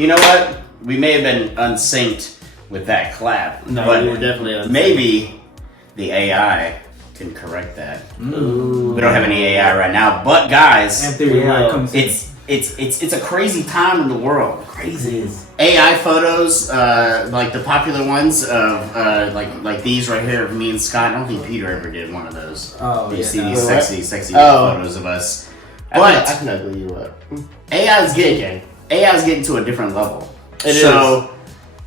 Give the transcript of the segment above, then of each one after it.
You know what? We may have been unsynced with that clap. No, but we were definitely unsynced. Maybe the AI can correct that. Ooh. We don't have any AI right now, but guys, And the AI comes in. it's a crazy time in the world. Crazy. AI photos, like the popular ones of like these right here of me and Scott. I don't think Peter ever did one of those. Oh, you see no. these sexy photos of us. But I can ugly you up. AI's getting to a different level. It is.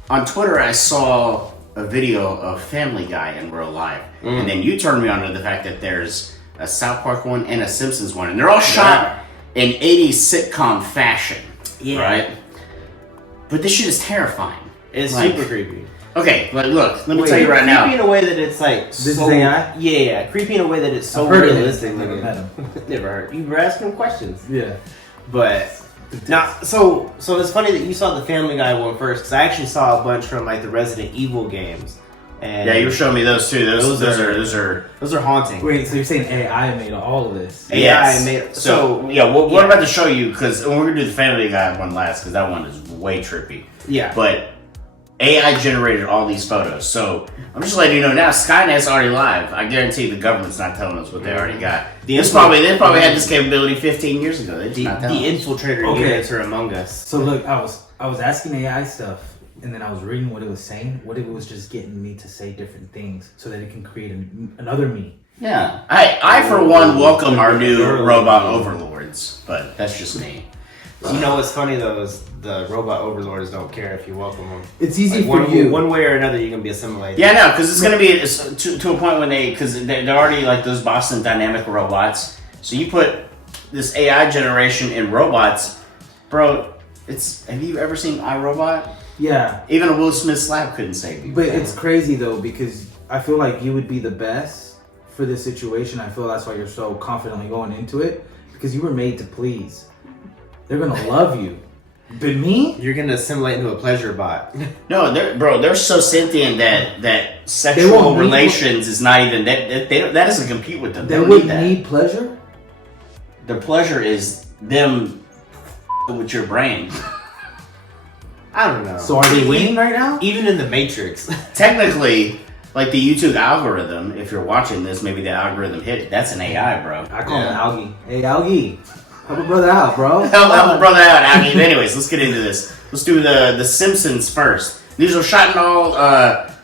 On Twitter, I saw a video of Family Guy in real life, and then you turned me on to the fact that there's a South Park one and a Simpsons one, and they're all shot in 80s sitcom fashion. Yeah. Right? But this shit is terrifying. It's super creepy. Okay, but look, let me tell you right now. Creepy in a way that it's like This is AI? Yeah, creepy in a way that it's so realistic. Never met him. Never heard. You were asking him questions. Yeah. But now, so it's funny that you saw the Family Guy one first, because I actually saw a bunch from like the Resident Evil games. And yeah, you were showing me those too. Those are haunting. Wait, so you're saying AI made all of this? Yes. AI made so yeah. Well, we're about to show you because we're gonna do the Family Guy one last because that one is way trippy. Yeah. But AI generated all these photos. So I'm just letting you know now, Skynet's already live. I guarantee the government's not telling us what they already got. They probably had this capability 15 years ago. They just the not telling us. infiltrator units are among us. So look, I was asking AI stuff, and then I was reading what it was saying. What it was just getting me to say different things so that it can create another me. Yeah. I for one welcome our new robot overlords, but that's just me. You know what's funny though is the robot overlords don't care if you welcome them. It's easy for you. One way or another, you can be assimilated. Yeah, no, because it's going to be to a point when because they're already like those Boston Dynamic robots. So you put this AI generation in robots, bro. Have you ever seen iRobot? Yeah. Even a Will Smith slap couldn't save you. But it's crazy though, because I feel like you would be the best for this situation. I feel that's why you're so confidently going into it, because you were made to please. They're gonna love you. But me? You're gonna assimilate into a pleasure bot. No, they're so sentient that sexual relations is not even that doesn't compete with them. They wouldn't need pleasure? The pleasure is them with your brain. I don't know. So are they winning right now? Even in the Matrix. Technically, like the YouTube algorithm, if you're watching this, maybe the algorithm hit it. That's an AI, bro. I call him Algie. Hey, Algie. Help a brother out, bro. Help a brother out. I mean, anyways, let's get into this. Let's do the Simpsons first. These are shot in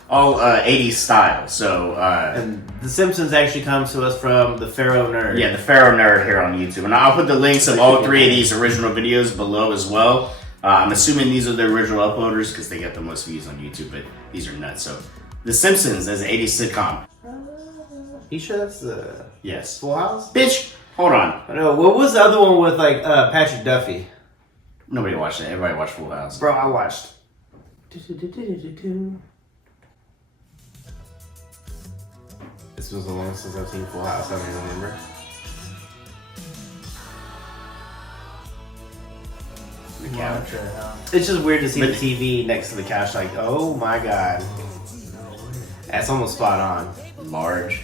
all 80s style. So and the Simpsons actually comes to us from the Pharaoh Nerd. Yeah, the Pharaoh Nerd here on YouTube, and I'll put the links of all three of these original videos below as well. I'm assuming these are the original uploaders because they get the most views on YouTube, but these are nuts. So, The Simpsons as an 80s sitcom. You sure that's the Yes. Full House? Bitch, hold on. I know. What was the other one with like Patrick Duffy? Nobody watched it. Everybody watched Full House. Bro, I watched. This was the longest since I've seen Full House. I don't even remember. The couch. It's just weird to see the TV next to the couch. Like, oh my god, that's almost spot on. Large.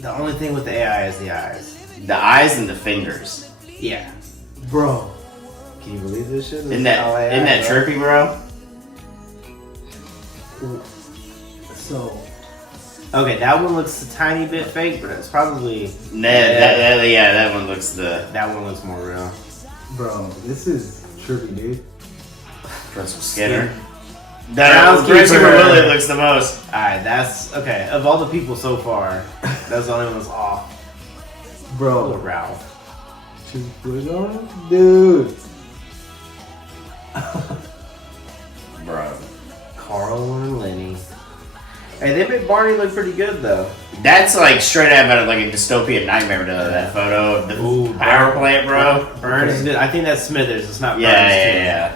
The only thing with the AI is the eyes. The eyes and the fingers. Yeah. Bro. Can you believe this shit? Isn't that trippy, bro? So. Okay, that one looks a tiny bit fake, but it's probably. That one looks That one looks more real. Bro, this is trippy, dude. Principal Skinner. That Principal Willie looks the most. Alright, that's okay. Of all the people so far, that's the only one that's off. Bro. Little Ralph. Dude. Bro. Carl and Lenny. Hey, they made Barney look pretty good though. That's like straight out of like a dystopian nightmare. That photo of the power plant, bro. Burns is good. I think that's Smithers. It's not Burns. Yeah.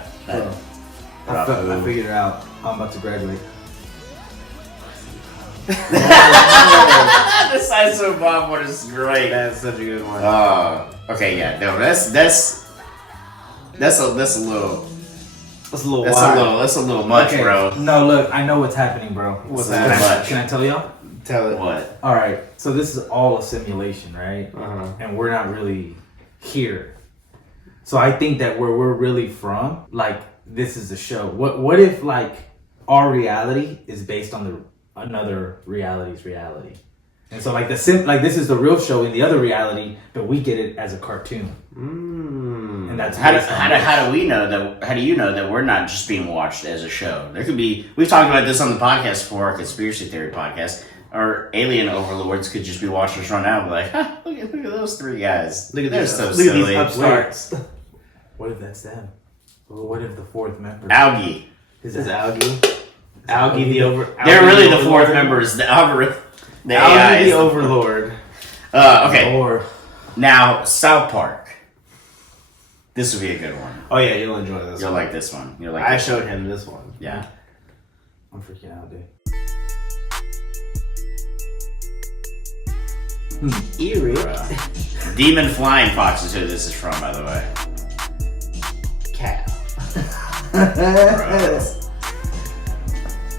I figured it out. I'm about to graduate. The size of Bob one is great. That's such a good one. Okay, yeah, no, that's a little. That's a little That's a little much, okay. bro. No, look, I know what's happening, bro. What's that? Can I tell y'all? Tell it. What? All right, so this is all a simulation, right? Uh-huh. And we're not really here. So I think that where we're really from, like this is the show. What if like our reality is based on another reality's reality? And so like like this is the real show in the other reality, but we get it as a cartoon. And that's how do we know that? How do you know that we're not just being watched as a show? There could be. We've talked about this on the podcast before, our conspiracy theory podcast. Our alien overlords could just be watching us run out and be like, huh, look at those three guys. Look at They're these, so look silly. at these upstarts. What if that's them? What if the fourth member? Algae. This is Algae. Algae the over. They're really the overlord. fourth members. The algorithm. The Algae AI the is overlord. Okay. Or Now South Park. This would be a good one. Oh yeah, you'll enjoy this. You'll one. like this one. You'll like. I this showed one. him this one. Yeah. I'm freaking out, dude. Eerie. Demon Flying Fox is who this is from, by the way. Cat. Bro.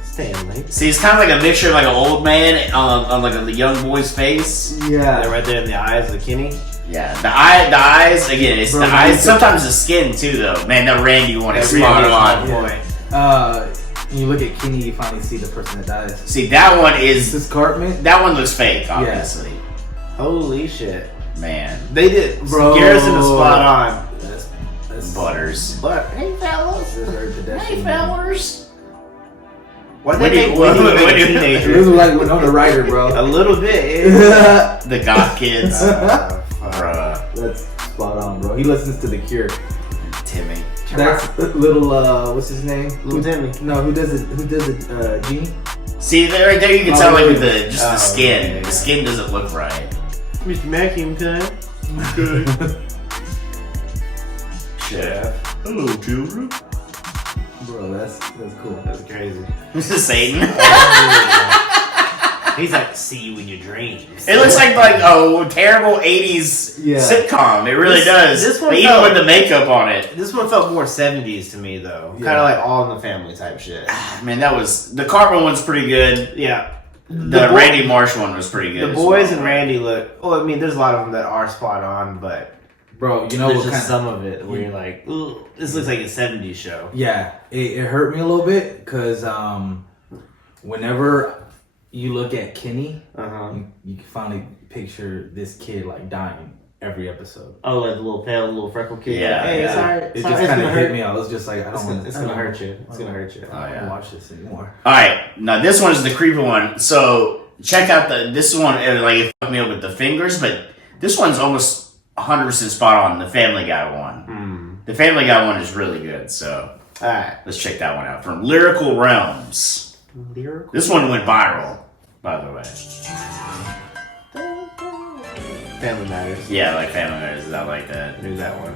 Stanley. See, it's kind of like a mixture of like an old man on like a young boy's face. Yeah. They're right there in the eyes of Kenny. Yeah, the eyes again. It's Bro, the eyes. man, Sometimes the skin too, though. Man, that Randy one is That spot Randy on. is Boy. When you look at Kenny, you finally see the person that dies. See, that one This is is Cartman. that one looks fake, obviously. Holy shit. Man, They did. Bro. Garrison is spot on. That's Butters. But hey, fellas. That's very pedestrian. fellas. Why'd When they do make you- Wendy when a do you- teenager? This was like Winona Ryder, A bro. little bit. The goth kids. Bruh. That's spot on, bro. He listens to The Cure. Timmy. That's little, what's his name? Little Timmy. No, who does it? Genie? See, right there you can Oh, tell like really? with the just the Oh, skin. yeah. The skin doesn't look right. Mr. Mackey, okay? Okay. Chef. Hello, children. Bro, that's cool. That's crazy. This is Satan. He's like, see you in your dreams. It looks like a terrible 80s Yeah. sitcom. It really This- does. this one But even felt- with the makeup on it. This one felt more 70s to me, though. Yeah. Kind of like All in the Family type shit. Man, that was the Cartman one's pretty good. Yeah. The boy- Randy Marsh one was pretty good. The as boys well. and Randy look. Well, I mean, there's a lot of them that are spot on, but Bro, you know there's what just kind some of it where you're like, ooh, this looks like a 70s show. Yeah, it hurt me a little bit because whenever you look at Kenny, Uh-huh. you can finally picture this kid like dying every episode. Oh, like the little pale, little freckle kid. Yeah, Hey, yeah. sorry. It sorry, just it's kind gonna of hit hurt. me. I was just like, I don't want It's gonna hurt you. It's gonna hurt you. I don't yeah. want to watch this anymore. All right, now this one is the creepy one. So check out this one. Like it fucked me up with the fingers, but this one's almost 100% spot on. The Family Guy one. The Family Guy one is really good. So Alright. let's check that one out from Lyrical Realms. Lyrical. This one went viral, by the way. Family Matters. Yeah, like Family Matters. I like that. Knew that one.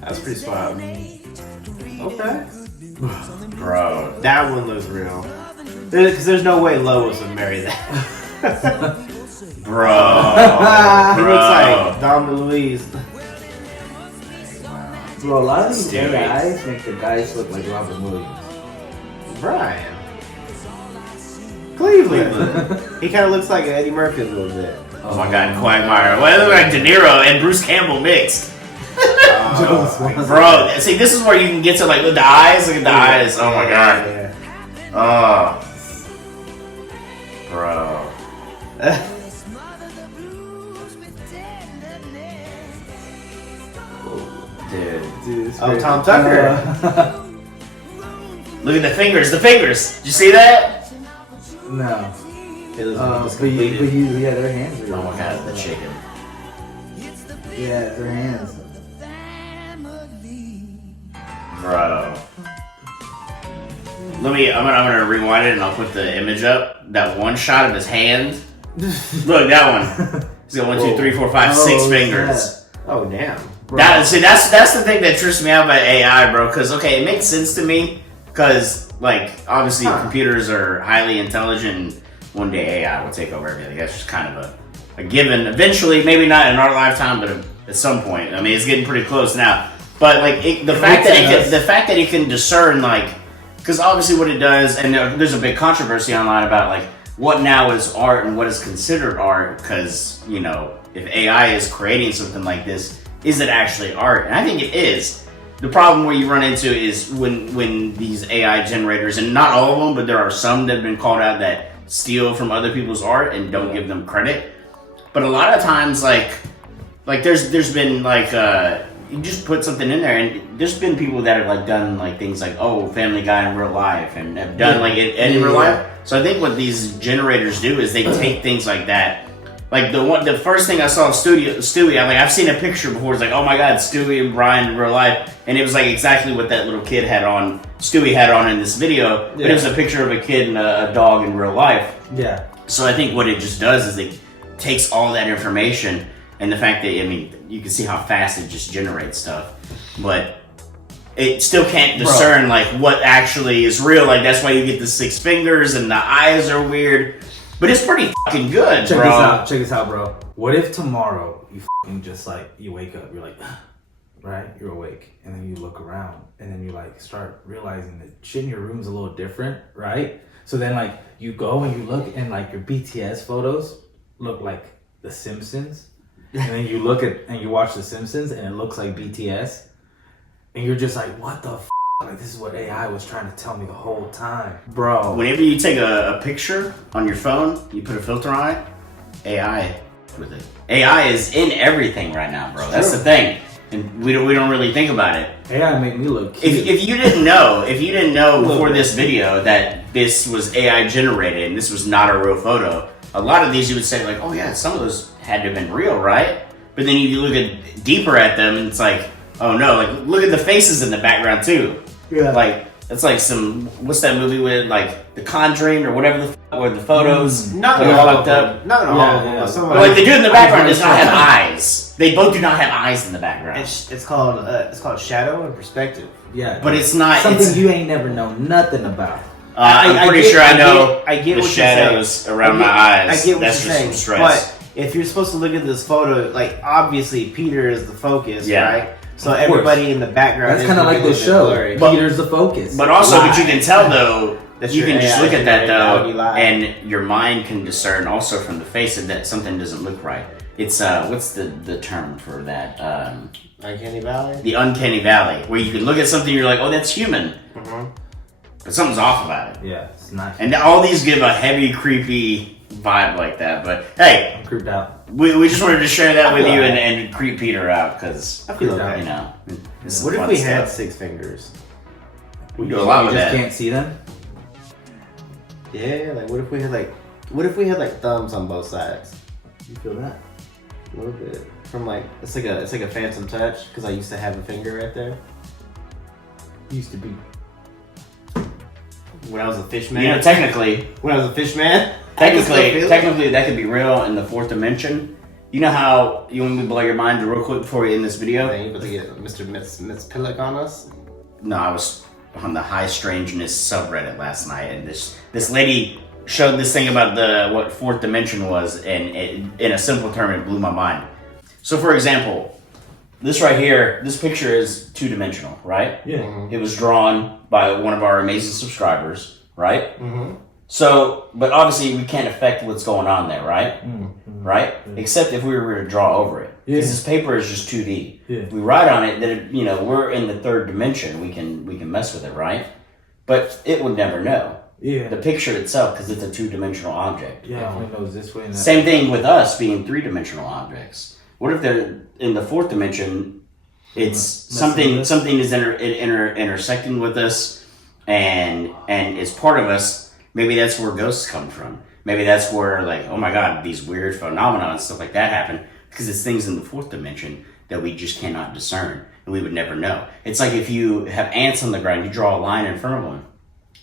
That was pretty spot on. Okay. Bro. That one looks real. Because there's no way Lois would marry that. Bro. He looks like Dom DeLuise. Bro, a lot of these Stewie. guys make the guys look like Robin Williams. Brian. Cleveland. He kind of looks like Eddie Murphy a little bit. Oh my god, Quagmire. Well, they look like De Niro and Bruce Campbell mixed. Bro, see, this is where you can get to like with the eyes. Look at the eyes. Oh my god. Yeah. Oh. Bro. Dude. Oh, Tom Tucker. Look at the fingers. The fingers. Did you see that? No. It was just But completed. yeah, their hands are Oh my god, the chicken. Yeah, their hands. Bro. I'm gonna rewind it and I'll put the image up. That one shot of his hand. Look, that one. He's got 1, 2, 3, 4, 5, 6 Oh, fingers. Oh, damn. Bro. That's the thing that trips me out about AI, bro. Because okay, it makes sense to me. Because like obviously computers are highly intelligent. And one day AI will take over everything. That's just kind of a given. Eventually, maybe not in our lifetime, but at some point. I mean, it's getting pretty close now. But like the fact that it can discern like, because obviously what it does, and there's a big controversy online about like what now is art and what is considered art. Because if AI is creating something like this, is it actually art? And I think it is. The problem where you run into is when these AI generators, and not all of them, but there are some that have been called out that steal from other people's art and don't give them credit. But a lot of times, like there's been like you just put something in there, and there's been people that have like done like things like Family Guy in real life, and have done like it in real life. So I think what these generators do is they take things like that. Like the first thing I saw of Stewie, I've seen a picture before. It's like, oh my god, Stewie and Brian in real life, and it was like exactly what that little kid had on. Stewie had on in this video, but it was a picture of a kid and a dog in real life. Yeah. So I think what it just does is it takes all that information, and the fact that you can see how fast it just generates stuff, but it still can't discern like what actually is real. Like that's why you get the 6 fingers and the eyes are weird. But it's pretty fucking good, bro. Check this out, bro. What if tomorrow you fucking just like, you wake up, you're like, right? You're awake. And then you look around and then you like start realizing that shit in your room's a little different, right? So then like you go and you look and like your BTS photos look like the Simpsons. And then you look at and you watch the Simpsons and it looks like BTS. And you're just like, what the f? Like, this is what AI was trying to tell me the whole time. Bro. Whenever you take a picture on your phone, you put a filter on it, AI with it. AI is in everything right now, bro. That's the thing. And we don't really think about it. AI make me look cute. If you didn't know before this video that this was AI generated and this was not a real photo, a lot of these you would say like, oh yeah, some of those had to have been real, right? But then you look at deeper at them and it's like, oh no, like look at the faces in the background too. Yeah. Like it's like what's that movie with like The Conjuring or whatever where the photos not are all fucked up. Not all of them. But like the dude in the background does not have eyes. They both do not have eyes in the background. It's called shadow and perspective. Yeah, but it's not something you ain't never known nothing about. I'm pretty sure I know I get the what shadows around my eyes. I get what That's you're just saying. from stress. But if you're supposed to look at this photo, like obviously Peter is the focus, Yeah. right? So everybody in the background. That's kind of like the show. Blurry. Peter's the focus. But also, but you can tell though. That's You your can just AI look at that though, live. and your mind can discern also from the face that something doesn't look right. It's what's the term for that? Uncanny Valley. The uncanny valley, where you can look at something, and you're like, oh, that's human, but something's off about it. Yeah, it's not. And all these give a heavy, creepy vibe like that. But hey, I'm creeped out. we just wanted to share that with you and creep Peter out because I feel okay. you know. This is What if fun we stuff. had 6 fingers? We do a lot You with just that. can't see them. Yeah, like what if we had like thumbs on both sides? You feel that? A little bit. From like it's like a phantom touch because I used to have a finger right there Used to be. when I was a fish man. You know, technically, when I was a fish man. I can still feel it. technically, that could be real in the 4th dimension. You know how you want me to blow your mind real quick before we end this video? Are you about to get Miss Pillock on us? No, I was on the High Strangeness subreddit last night, and this lady showed this thing about what 4th dimension was, and in a simple term, it blew my mind. So, for example, this right here, this picture is 2-dimensional, right? Yeah. Mm-hmm. It was drawn by one of our amazing subscribers, right? Mm-hmm. So, but obviously we can't affect what's going on there, right? Mm-hmm. Right? Except if we were to draw over it. Yeah. Because this paper is just 2D. Yeah. If we write on it, then we're in the 3rd dimension. We can mess with it, right? But it would never know. Yeah. The picture itself, because it's a 2-dimensional object. Yeah. It only knows this way and that. Same thing with us being 3-dimensional objects. What if they're in the 4th dimension? It's something is intersecting with us, and it's part of us. Maybe that's where ghosts come from. Maybe that's where, like, oh my god, these weird phenomena and stuff like that happen, because it's things in the 4th dimension that we just cannot discern, and we would never know. It's like if you have ants on the ground, you draw a line in front of them.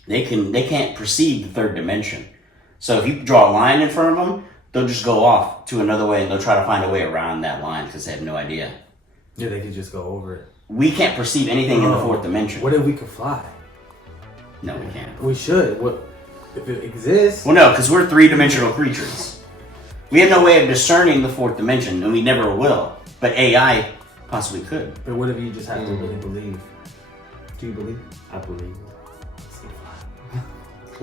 They can't perceive the 3rd dimension. So if you draw a line in front of them, they'll just go off to another way, and they'll try to find a way around that line because they have no idea. Yeah, they could just go over it. We can't perceive anything in the 4th dimension. What if we could fly? No, we can't. We should. What if it exists? Well, no, because we're 3-dimensional creatures. We have no way of discerning the 4th dimension, and we never will. But AI possibly could. But what if you just have to really believe? Do you believe? I believe.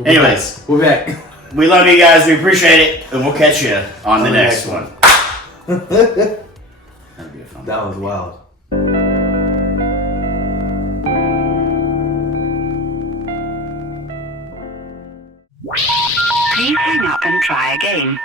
Anyways, we're back. we love you guys. We appreciate it, and we'll catch you on the next one. That'd be a fun. That was wild. Please hang up and try again.